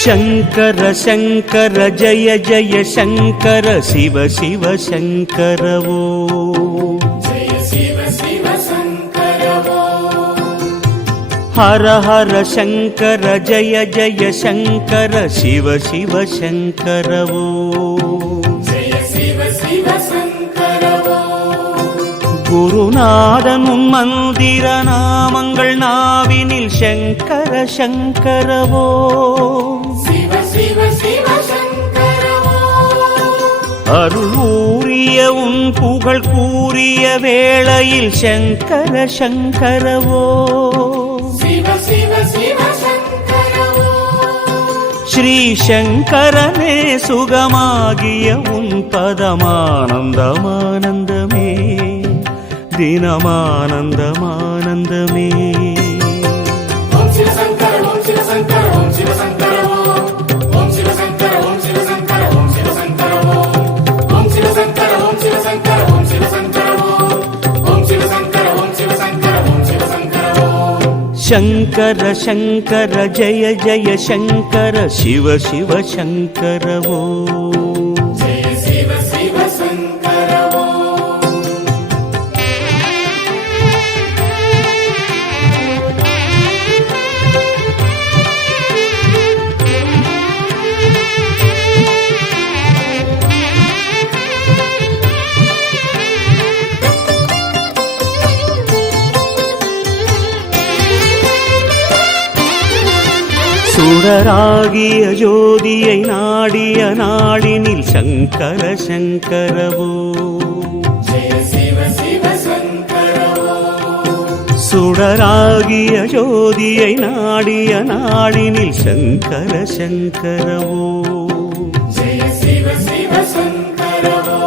ಶಂಕರ ಶಂಕರ ಜಯ ಜಯ ಶಂಕರ ಶಿವ ಶಿವ ಶಂಕರವೋ ಜಯ ಶಿವ ಶಿವ ಶಂಕರವೋ ಹರ ಹರ ಶಂಕರ ಜಯ ಜಯ ಶಂಕರ ಶಿವ ಶಿವ ಶಂಕರವೋ ಜಯ ಶಿವ ಶಿವ ಶಂಕರವೋ குருநாதன் உன் மந்திர நாமங்கள் நாவினில் சங்கர சங்கரவோ ಶಿವ ಶಿವ ಶಿವ ಶಂಕರವೋ அருள் ஊறிய உன் புகழ் கூறிய வேளையில் சங்கர சங்கரவோ ಶಿವ ಶಿವ ಶಿವ ಶಂಕರವೋ ஸ்ரீ சங்கரனே சுகமாகிய உன் பதமானந்தமானந்தமே தினமானந்தமானந்தமே ಓಂ ಶಿವ ಶಂಕರ ಓಂ ಶಿವ ಶಂಕರ ಓಂ ಶಿವ ಶಂಕರ ಓಂ ಶಿವ ಶಂಕರ ಓಂ ಶಿವ ಶಂಕರ ಓಂ ಶಿವ ಶಂಕರ ಓಂ ಶಿವ ಶಂಕರ ಓಂ ಶಿವ ಶಂಕರ ಓಂ ಶಿವ ಶಂಕರ ಓಂ ಶಿವ ಶಂಕರ ಓಂ ಶಿವ ಶಂಕರ ಓಂ ಶಿವ ಶಂಕರ ಶಂಕರ ಶಂಕರ ಜಯ ಜಯ ಶಂಕರ ಶಿವ ಶಿವ ಶಂಕರವೋ ಜಯ ಶಿವ ಶಿವ ಶಂಕರವೋ சுடராகிய ஜோதியை நாடிய நாடினில் சங்கர சங்கரவோ ಜಯ ಶಿವ ಶಿವ ಶಂಕರವೋ சுடராகிய ஜோதியை நாடிய நாடினில் சங்கர சங்கரவோ ಜಯ ಶಿವ ಶಿವ ಶಂಕರವೋ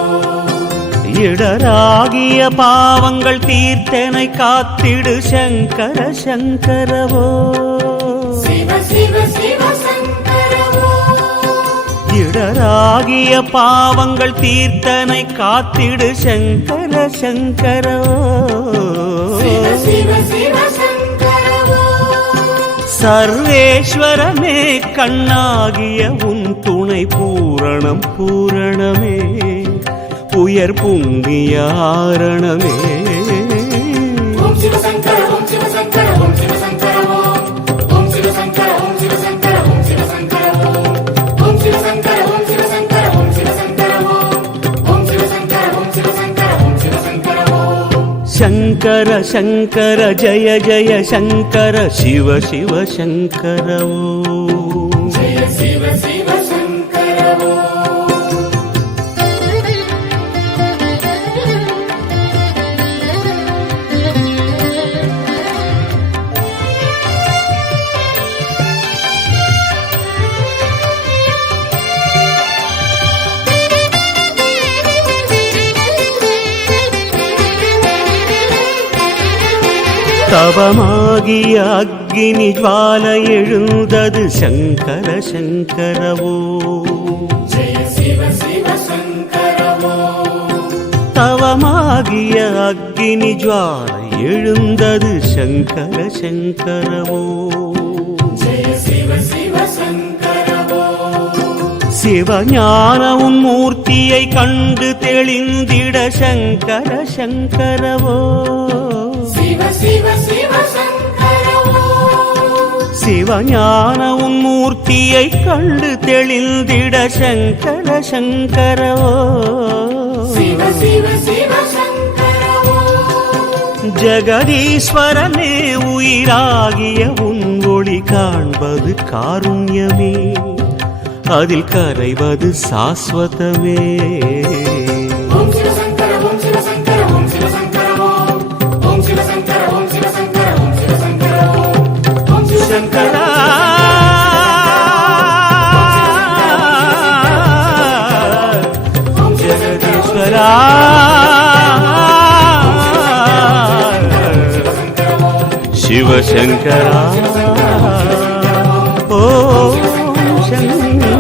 இடராகிய பாவங்கள் தீர்த்தனை காத்திடு சங்கர சங்கரவோ ಶಿವ ಶಿವ ಶಿವ ಶಂಕರವೋ இடராகிய பாவங்கள் தீர்த்தனை காத்திடு சங்கர சங்கரவோ ಶಿವ ಶಿವ ಶಿವ ಶಂಕರವೋ சர்வேஸ்வரனே கண்ணாகிய உன் துணை பூரணம் பூரணமே உயர் புண்ணிய ஆரணமே ಓಂ ಶಿವ ಶಂಕರ ಓಂ ಶಿವ ಶಂಕರ ಓಂ ಶಿವ ಶಂಕರ ಓಂ ಶಿವ ಶಂಕರ ಓಂ ಶಿವ ಶಂಕರ ಓಂ ಶಿವ ಶಂಕರ ಓಂ ಶಿವ ಶಂಕರ ಓಂ ಶಿವ ಶಂಕರ ಓಂ ಶಿವ ಶಂಕರ ಓಂ ಶಿವ ಶಂಕರ ಓಂ ಶಿವ ಶಂಕರ ಓಂ ಶಿವ ಶಂಕರ ಶಂಕರ ಶಂಕರ ಜಯ ಜಯ ಶಂಕರ ಶಿವ ಶಿವ ಶಂಕರವೋ ಜಯ ಶಿವ ಶಿವ ಶಂಕರವೋ தவமாகிய அக்னி ஜுவால எழுந்தது சங்கர சங்கரவோ ಜಯ ಶಿವ ಶಿವ ಶಂಕರವೋ தவமாகிய அக்னி ஜுவால எழுந்தது சங்கர சங்கரவோ ಜಯ ಶಿವ ಶಿವ ಶಂಕರವೋ சிவஞான உன் மூர்த்தியை கண்டு தெளிந்திட சங்கர சங்கரவோ ಶಿವ ಶಿವ ಶಿವ ಶಂಕರವೋ சிவஞான உன் மூர்த்தியை கண்டு தெளிந்திட சங்கர சங்கரவோ ಶಿವ ಶಿವ ಶಿವ ಶಂಕರವೋ ஜெகதீஸ்வரனே உயிராகிய உன் ஒளி காண்பது காருண்யமே அதில் கரைவது சாஸ்வதமே ಓಂ ಶಿವ ಶಂಕರ ಓಂ ಶಿವ ಶಂಕರ ಓಂ ಶಿವ ಶಂಕರ ಓಂ ಶಿವ ಶಂಕರ ಓಂ ಶಿವ ಶಂಕರ ಓಂ ಶಿವ ಶಂಕರ ಓಂ ಶಿವ ಶಂಕರ ಜಗದೀಶ್ವರ ಶಿವಶಂಕರ ಓಂ ಶಂಕರ